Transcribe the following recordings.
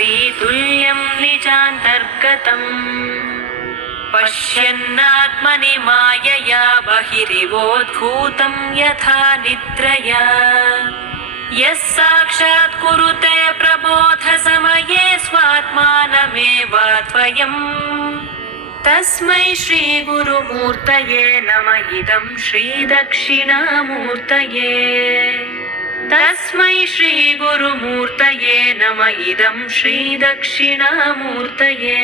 तुल्यं निजान्तर्गतम् पश्यन्नात्मनि मायया बहिरिवोद्भूतं यथा निद्रया यः साक्षात् कुरुते प्रबोधसमये स्वात्मानमेवाद्वयम् तस्मै श्रीगुरुमूर्तये नमः इदं श्रीदक्षिणामूर्तये तस्मै श्रीगुरुमूर्तये नमः इदं श्रीदक्षिणामूर्तये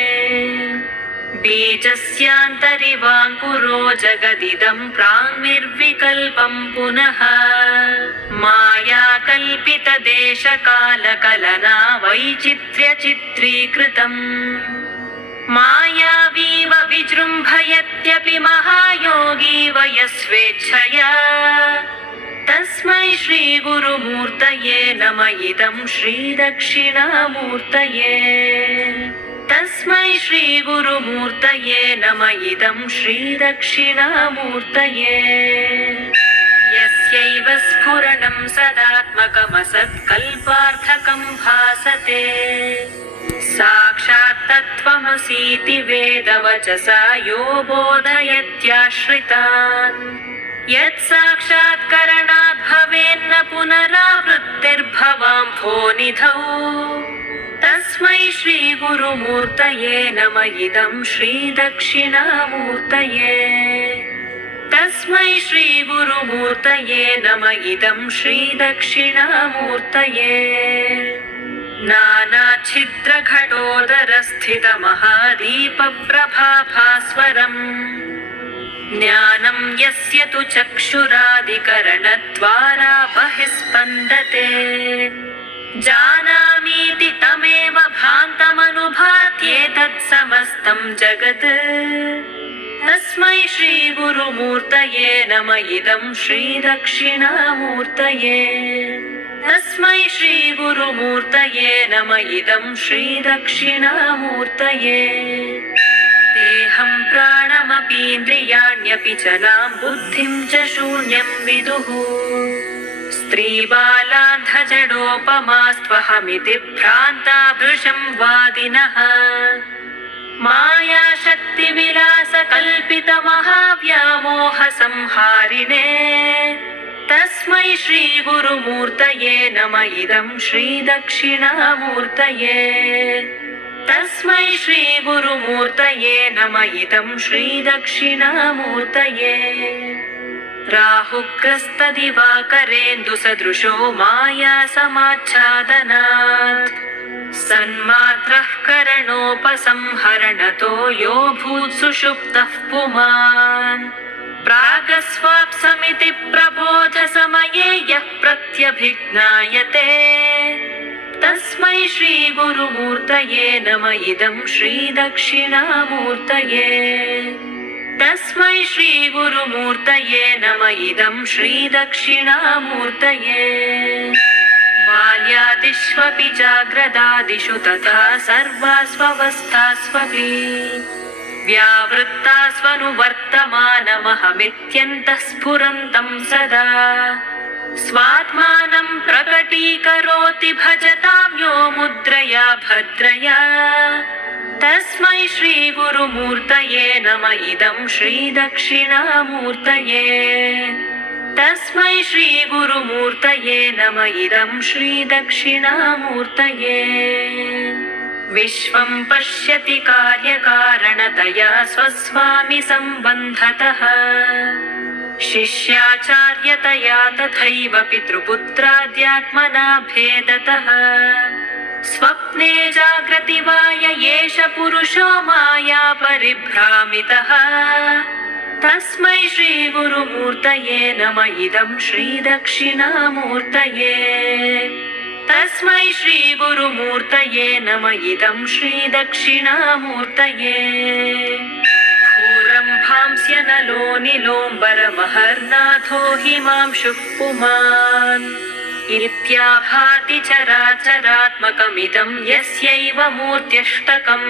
बीजस्यान्तरिवाङ्कुरो जगदिदं प्राङ्निर्विकल्पं पुनः मायाकल्पितदेशकालकलना वैचित्र्यचित्रीकृतम् मायावीव विजृम्भयत्यपि महायोगी वयस्वेच्छया तस्मै श्रीगुरुमूर्तये नमः इदं श्रीदक्षिणामूर्तये तस्मै श्रीगुरुमूर्तये नमः इदं श्रीदक्षिणामूर्तये यस्यैव स्फुरणं सदात्मकमसत्कल्पार्थकं भासते साक्षात् तत्त्वमसीति वेदवचसा यो बोधयत्याश्रितान् यत् साक्षात्करणात् भवेन्न पुनरावृत्तिर्भवाम्भोनिधौ तस्मै श्रीगुरुमूर्तये नमः इदं श्रीदक्षिणामूर्तये तस्मै श्रीगुरुमूर्तये नमः इदं श्रीदक्षिणामूर्तये नानाच्छिद्रघटोदरस्थितमहादीपप्रभाभास्वरम् ज्ञानं यस्य तु चक्षुरादिकरणद्वारा बहिस्पन्दते जानामीति तमेव भान्तमनुभात्येतत् समस्तं जगत् तस्मै श्रीगुरुमूर्तये नमः इदं श्रीदक्षिणामूर्तये तस्मै श्रीगुरुमूर्तये नमः इदं श्रीदक्षिणामूर्तये देहं प्राणमपीन्द्रियाण्यपि चलां बुद्धिं च शून्यं विदुः स्त्रीबालान्धजडोपमास्त्वहमिति भ्रान्ता भृशं वादिनः मायाशक्तिविलासकल्पितमहाव्यामोहसंहारिणे तस्मै श्रीगुरुमूर्तये नमः इदं श्रीदक्षिणामूर्तये तस्मै श्रीगुरुमूर्तये नमः इदं श्रीदक्षिणामूर्तये राहुग्रस्तदिवाकरेन्दुसदृशो मायासमाच्छादनात् सन्मात्रः करणोपसंहरणतो यो भूत्सुषुप्तः पुमान् प्रागस्वाप्समिति प्रबोधसमये यः प्रत्यभिज्ञायते तस्मै श्रीगुरुमूर्तये नमः इदं श्रीदक्षिणामूर्तये तस्मै श्रीगुरुमूर्तये नमः इदं श्रीदक्षिणामूर्तये बाल्यादिष्वपि जाग्रदादिषु तथा सर्वास्वस्थास्वपि व्यावृत्तास्वनुवर्तमानमहमित्यन्तः स्फुरन्तं सदा स्वात्मानं प्रकटीकरोति भजतां यो मुद्रया भद्रया तस्मै श्रीगुरुमूर्तये नमः इदं श्रीदक्षिणामूर्तये तस्मै श्रीगुरुमूर्तये नमः इदं श्रीदक्षिणामूर्तये विश्वं पश्यति कार्यकारणतया स्वस्वामि सम्बन्धतः शिष्याचार्यतया तथैव पितृपुत्राद्यात्मना भेदतः स्वप्ने जाग्रति वा य एष पुरुषो माया परिभ्रामितः तस्मै श्रीगुरुमूर्तये नमः इदं श्रीदक्षिणामूर्तये तस्मै श्रीगुरुमूर्तये नमः इदं श्रीदक्षिणामूर्तये भूरम्भांस्य नलो निलोम्बरमहर्नाथो हिमांशुः पुमान् इत्याभाति चराचरात्मकमिदं यस्यैव मूर्त्यष्टकम्।